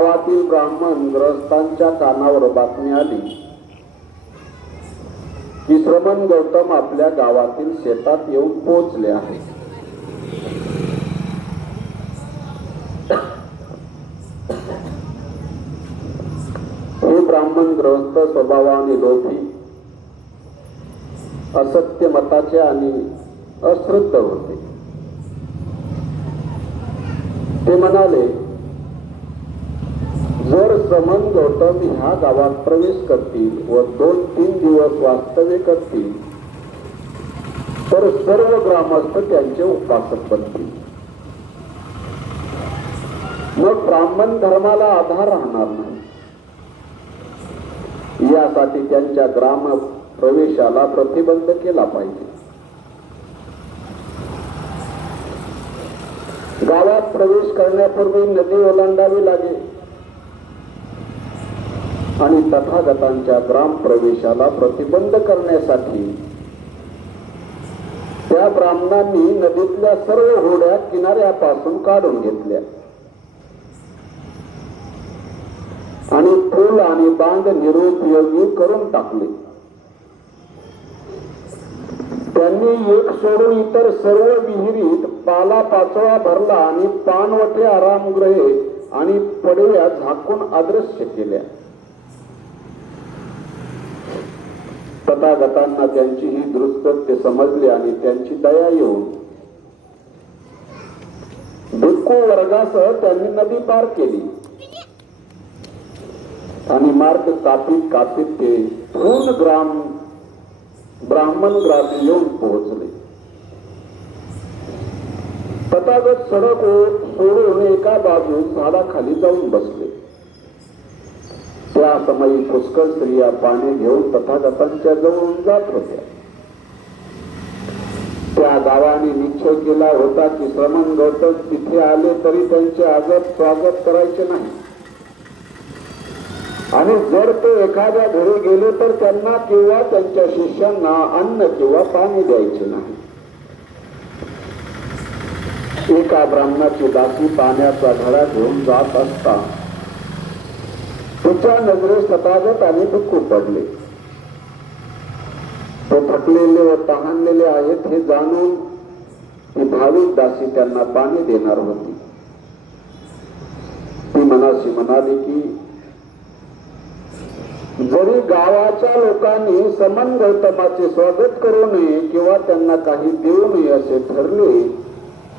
गावातील ब्राह्मण ग्रस्तांच्या कानावर बातमी आली. की श्रमण गौतम आपल्या गावातील शेतात येऊन पोहोचले आहे. हे ब्राह्मण ग्रहस्थ स्वभावाने लोभी असत्य मताचे आणि अश्रद्ध होते. ते म्हणाले जर समन गौतम ह्या गावात प्रवेश करतील व दोन तीन दिवस वास्तव्य करतील तर सर्व ग्रामस्थ त्यांचे उपासक बनतील. मग ब्राह्मण धर्माला आधार राहणार नाही. यासाठी त्यांच्या ग्राम प्रवेशाला प्रतिबंध केला पाहिजे. गावात प्रवेश करण्यापूर्वी नदी ओलांडावी लागेल. आणि तथागतांच्या ग्राम प्रवेशाला प्रतिबंध करण्यासाठी त्या ब्राह्मणांनी नदीतल्या सर्व होड्या किनाऱ्यापासून काढून घेतल्या. आणि फुल आणि बांध निरुपयोगी करून टाकले. त्यांनी एक सोडून इतर सर्व विहिरीत पाला पाचोळा भरला आणि पानवटे आरामगृहे आणि पडव्या झाकून अदृश्य केल्या. तथागतांना त्यांची ही दृष्कृत्य समजली आणि त्यांची दया येऊन भिक्खू वर्गासह त्यांनी नदी पार केली. आणि मार्ग कापीत कापीत ते पूर्ण ग्राम ब्राह्मण ग्रामी येऊन पोहोचले. तथागत सडक सोडून एका बाजूस झाडाखाली जाऊन बसले. त्या समयी पुष्कळ स्त्रिया पाणी घेऊन तथागतांच्या जवळून जात होत्या. त्या गावाने निश्चय केला होता की श्रमण गौतम तिथे आले तरी त्यांचे आगत स्वागत करायचे नाही. आणि जर ते एखाद्या घरी गेले तर त्यांना किंवा त्यांच्या शिष्यांना अन्न किंवा पाणी द्यायचे नाही. एका ब्राह्मणाची दासी पाण्याचा घडा घेऊन जात असता तिच्या नजरेस तथागत आणि दुःख पडले ते थकलेले व तहानलेले आहेत हे जाणून ती भाविक दासी त्यांना पाणी देणार होती. ती मनाशी म्हणाली की जरी गावाच्या लोकांनी समन गौतमाचे स्वागत करू नये किंवा त्यांना काही देऊ नये असे ठरले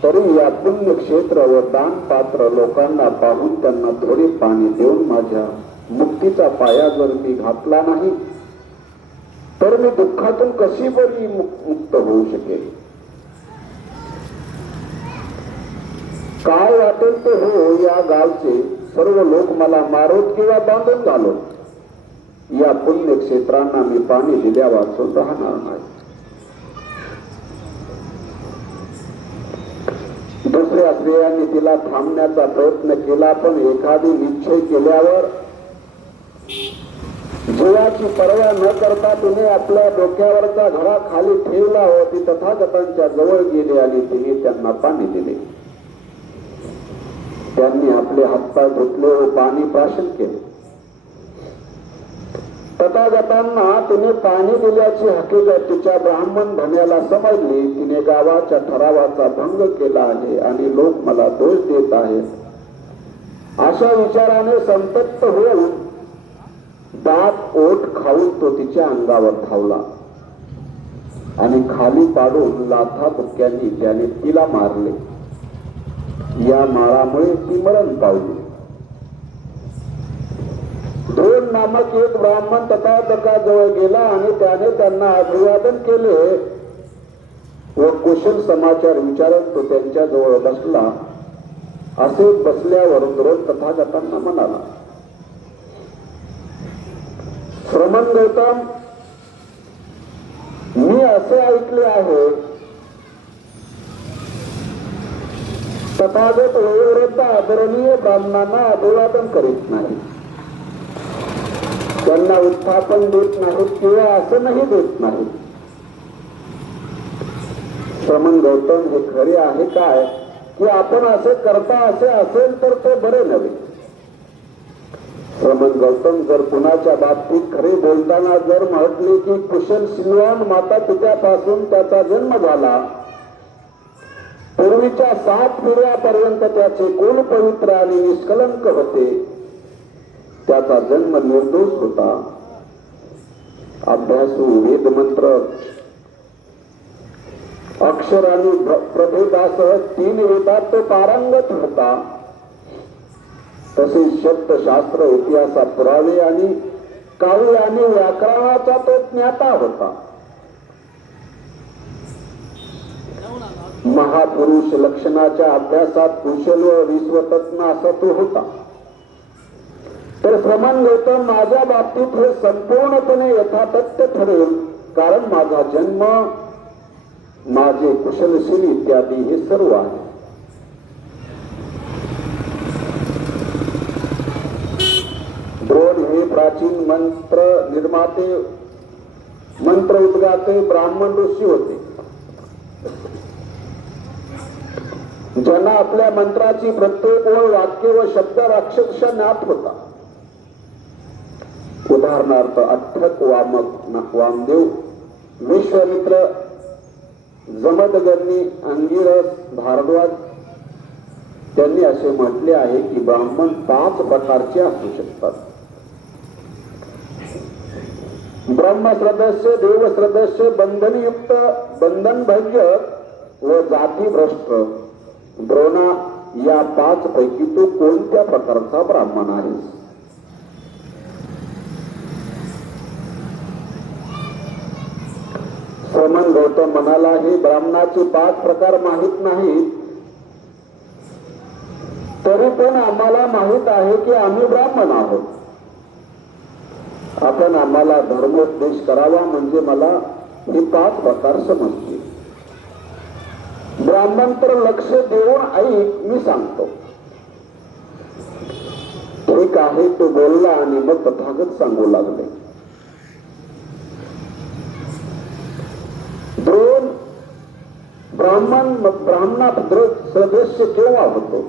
तरी या पुण्यक्षेत्र व दान पात्र लोकांना पाहून त्यांना थोडे पाणी देऊन माझ्या मुक्तीचा पाया जर मी घातला नाही तर मी दुःखातून कशी बरी मुक्त होऊ शकेल काय वाटेल ते हो या गावचे सर्व लोक मला मारोत किंवा बांधून घालोत या पुण्यक्षेत्रांना मी पाणी दिल्या वाचून राहणार नाही. दुसऱ्या स्त्रियांनी तिला थांबण्याचा प्रयत्न केला पण एखादी निश्चय केल्यावर जीवाची पर्वा न करता तिने आपल्या डोक्यावरचा घडा खाली ठेवला व ती तथागतांच्या जवळ गेली आणि तिने त्यांना पाणी दिले. त्यांनी आपले हातपाय धुतले व पाणी प्राशन केले. तथागतांना तिने पाणी दिल्याची हकीकत तिच्या ब्राह्मण धन्याला समजली. तिने गावाच्या ठरावाचा भंग केला आहे आणि लोक मला दोष देत आहेत. अशा विचाराने संतप्त होऊन दात ओट खाऊन तो तिच्या अंगावर धावला. आणि खाली पाडून लाथा बुक्क्यांनी त्याने तिला मारले. या मारामुळे ती मरण पावली. दोन नामक एक ब्राह्मण तथागताजवळ गेला आणि त्याने त्यांना अभिवादन केले. व कुशल समाचार विचारत तो त्यांच्या जवळ बसला. असे बसल्यावर द्रोण तथागतांना म्हणाला श्रमण गौतम मी असे ऐकले आहे तथागत वयोवृद्ध आदरणीय ब्राह्मणांना अभिवादन करीत नाही. त्यांना उत्थापन देत नाहीत किंवा आसनही देत नाही श्रमण गौतम हे खरे आहे काय? की आपण असे करता असे असेल तर ते बरे नव्हे. रमण गौतम जर कुणाच्या बाबतीत खरे बोलताना जर म्हटले की कुशल सिलवान माता पित्यापासून त्याचा जन्म झाला पूर्वीच्या सात पिढ्यापर्यंत त्याचे कुल पवित्र आणि निष्कलंक होते. त्याचा जन्म निर्दोष होता. अभ्यासू वेद मंत्र अक्षर आणि प्रभेदासह तीन वेदात तो पारंगत होता. तसेच शब्दशास्त्र इतिहासात पुरावे आणि काव्य आणि व्याकरणाचा तो ज्ञाता होता. महापुरुष लक्षणाच्या अभ्यासात कुशल व विश्वतज्ञ असा तो होता. तर प्रमाण गौतम माझ्या बाबतीत हे संपूर्णपणे यथातथ्य ठरेल कारण माझा जन्म माझे कुशलशील इत्यादी हे सर्व आहे द्रोण हे प्राचीन मंत्र निर्माते मंत्र उद्गाते ब्राह्मण ऋषी होते. ज्यांना आपल्या मंत्राची प्रत्येक ओळ वाक्य व शब्द राक्षस ज्ञात होता. उदाहरणार्थ अठ्ठक वामक वामदेव विश्वमित्र जमदगर्णी अंगिरस भारद्वाज त्यांनी असे म्हटले आहे की ब्राह्मण पाच प्रकारचे असू शकतात. ब्रह्मसदस्य देवसदस्य बंधनयुक्त बंधनभंग व जातीभ्रष्ट द्रोणा या पाच पैकी तू कोणत्या प्रकारचा ब्राह्मण आहेस? श्रमण गौतम म्हणाला हे ब्राह्मणाचे पाच प्रकार माहीत नाहीत. तरी पण आम्हाला माहीत आहे की आम्ही ब्राह्मण आहोत. आपण आम्हाला धर्मोपदेश करावा म्हणजे मला हे पाच प्रकार समजते ब्राह्मण तर लक्ष देऊन ऐक मी सांगतो. ठीक आहे तो बोलला आणि मग तथागत सांगू लागले. द्रोण ब्राह्मण ब्राह्मणात सदस्य केव्हा होतो?